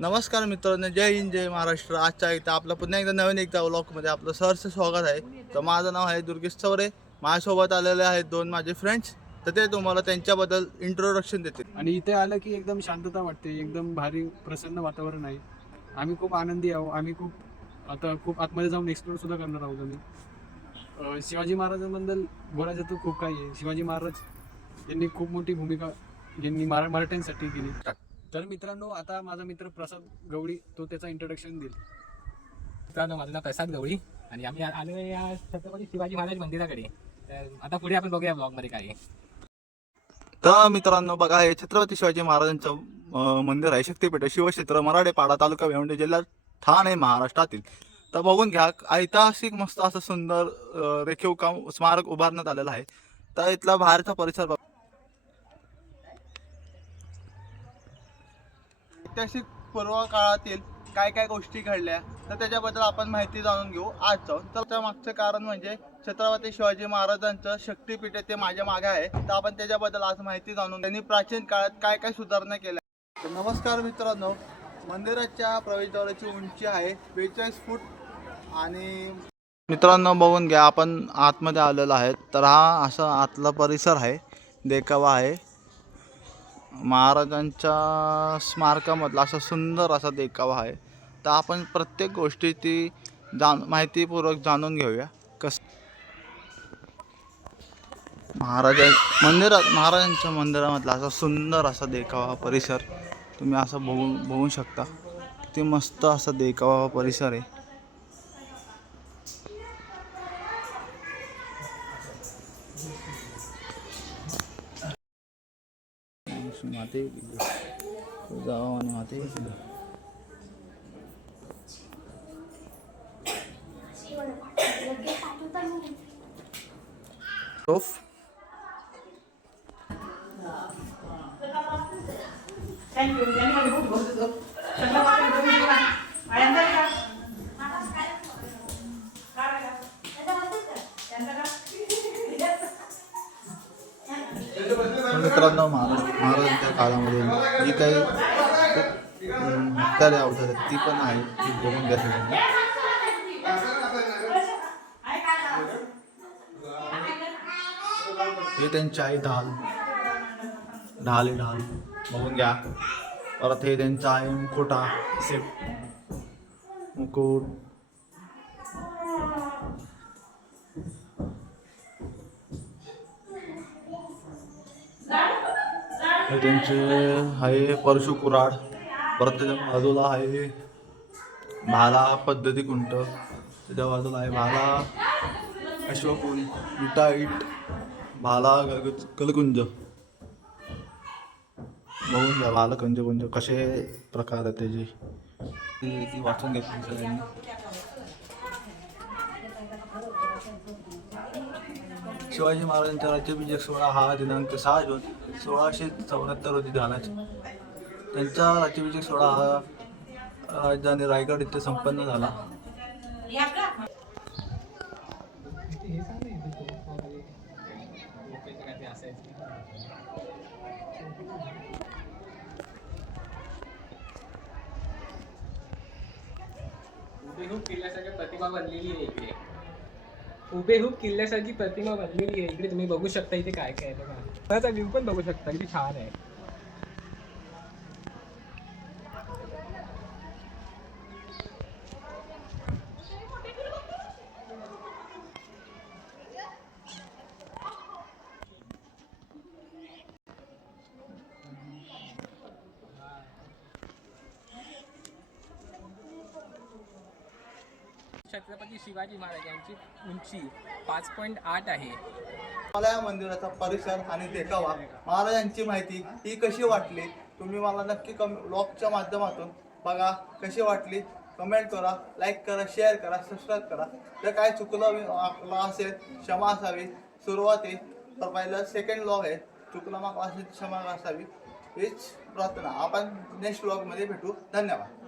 नमस्कार मित्रांनो, जय हिंद जय महाराष्ट्र. आजच्या इथं आपलं पुन्हा एकदा नवीन व्लॉगमध्ये आपलं सहर्ष स्वागत आहे. तर माझं नाव आहे दुर्गेश चौरे. माझ्यासोबत आलेले आहेत दोन माझे फ्रेंड्स. तर ते तुम्हाला त्यांच्याबद्दल इंट्रोडक्शन देतील. आणि इथे आलं की एकदम शांतता वाटते, एकदम भारी प्रसन्न वातावरण आहे. आम्ही खूप आनंदी आहोत. आम्ही खूप आतमध्ये जाऊन एक्सप्लोर सुद्धा करणार आहोत. आम्ही शिवाजी महाराजांबद्दल बोलायचं तर खूप काही आहे. शिवाजी महाराज यांनी खूप मोठी भूमिका यांनी मराठ्यांसाठी केली. तर मित्रांनो, आता माझा मित्र प्रसाद गवळी तो त्याचा इंट्रोडक्शन देईल. मित्रांनो, माझं नाव प्रसाद गवळी आणि आम्ही आलो या छत्रपती शिवाजी महाराज मंदिराकडे. तर आता पुढे आपण बघूया ब्लॉगमध्ये काय आहे. तर मित्रांनो बघा, हे छत्रपती शिवाजी महाराजांचं मंदिर आहे. शक्तिपीठ शिवक्षेत्र, मराठेपाडा, तालुका भिवंडी, जिल्हा ठाणे, महाराष्ट्रातील. तर बघून घ्या, ऐतिहासिक मस्त असं सुंदर रेखीव काम स्मारक उभारण्यात आलेलं आहे. तर इथला बाहेरचा परिसर बघा. ऐतिहासिक पूर्व काळातील काय काय गोष्टी घडल्या तर त्याच्याबद्दल आपण माहिती जाणून घेऊ आज जाऊन. तर त्या मागचं कारण म्हणजे छत्रपती शिवाजी महाराजांचं शक्तिपीठ ते माझ्या मागे आहे. तर आपण त्याच्याबद्दल आज माहिती जाणून त्यांनी प्राचीन काळात काय काय सुधारणा केल्या. तर नमस्कार मित्रांनो, मंदिराच्या प्रवेशद्वाराची उंची आहे 42 फूट. आणि मित्रांनो बघून घ्या, आपण आतमध्ये आलेलो आहे. तर हा असा आतला परिसर आहे, देखावा आहे. महाराजांच्या स्मारकामधला असा सुंदर असा देखावा आहे. तर आपण प्रत्येक गोष्टी ती माहितीपूर्वक जाणून घेऊया. महाराजांच्या मंदिरामधला असा सुंदर असा देखावा परिसर तुम्ही असं बघू शकता. किती मस्त असा देखावा परिसर आहे. माते जाओ आणि माते मित्रांनो, महाराजांच्या काळामध्ये जी काही हत्यारे अवजार आहेत ती पण आहे, ती बघून घ्या सगळ्यांनी. हे त्यांची आई ढाल बघून घ्या. परत हे त्यांचा आहे मुखोटा, मुकुट. हे त्यांचे आहे परशु कुऱ्हाड. परत त्याच्या बाजूला आहे भाला पद्धती कुंट. त्याच्या बाजूला आहे भाला अश्वकुल, विटाईट, भाला कलकुंज. बघून घ्या भाला कुंज कसे प्रकार आहे त्याची, ती वाचून घेतली सगळ्यांनी. शिवाजी महाराजांचा राज्याभिषेक सोहळा हा दिनांक 6 जून 1674 रोजी झाला. त्यांचा राज्याभिषेक सोहळा हा राजधानी रायगड इथे संपन्न झाला. हुबेहूब किल्ल्यासारखी प्रतिमा बनलेली आहे इकडे. हुबेहूब किल्ल्यासारखी प्रतिमा बनलेली आहे इकडे. तुम्ही बघू शकता इथे काय काय आहे बघा. त्याचा व्ह्यू पण बघू शकता, किती छान आहे. छत्रपती शिवाजी महाराज यांची उंची 5.8 आहे. मला या मंदिराचा परिसर आणि देखावा, महाराजांची माहिती ही कशी वाटली तुम्ही मला नक्की ब्लॉगच्या माध्यमातून बघा. कशी वाटली कमेंट करा, लाईक करा, शेअर करा, सबस्क्राईब करा. जर काय चुकलं असेल क्षमा असावी. सुरुवाती तर पहिलं सेकंड ब्लॉग आहे, चुकलं मग असेल क्षमा असावी हीच प्रार्थना. आपण नेक्स्ट ब्लॉगमध्ये भेटू. धन्यवाद.